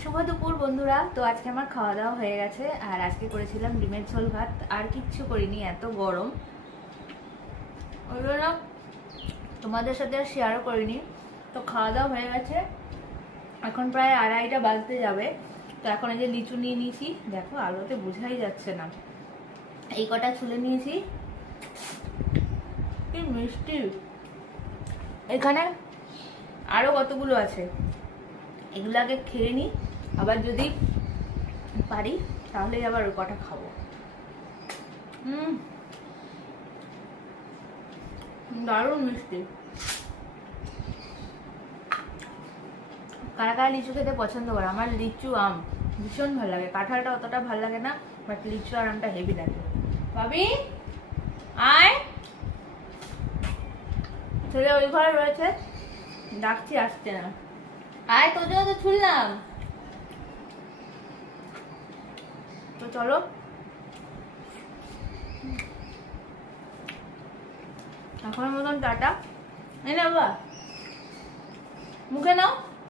শুভ দুপুর বন্ধুরা। তো আজকে আমার খাওয়া দাওয়া হয়ে গেছে, আর আজকে করেছিলাম ডিমের ঝোল ভাত, আর কিচ্ছু করিনি, এত গরম ওই জন্য তোমাদের সাথে আর শেয়ারও করিনি। তো খাওয়া দাওয়া হয়ে গেছে, এখন প্রায় 2:30টা বাজতে যাবে। তো এখন এই যে লিচু নিয়ে নিয়েছি, দেখো আলোতে বোঝাই যাচ্ছে না, এই কটা ছুলে নিয়েছি, কি মিষ্টি। এখানে আরো কতগুলো আছে, এগুলো আগে খেয়ে নিই, আবার যদি পারি তাহলে আবার ওই কটা খাবো। দারুণ মিষ্টি। কারা কারা লিচু খেতে পছন্দ করে? আমার লিচু আম ভীষণ ভালো লাগে, কাঁঠালটা অতটা ভালো লাগে না, বাট লিচু আর আমটা হেভি লাগে। ভাবি আয়, ছেলে ওই ঘরে রয়েছে, ডাকছি আসছে না। আয়, তোর জন্য তো ছুললাম। তো চলো, এখনের মতন টাটা। এই না বাবা, মুখে নাও।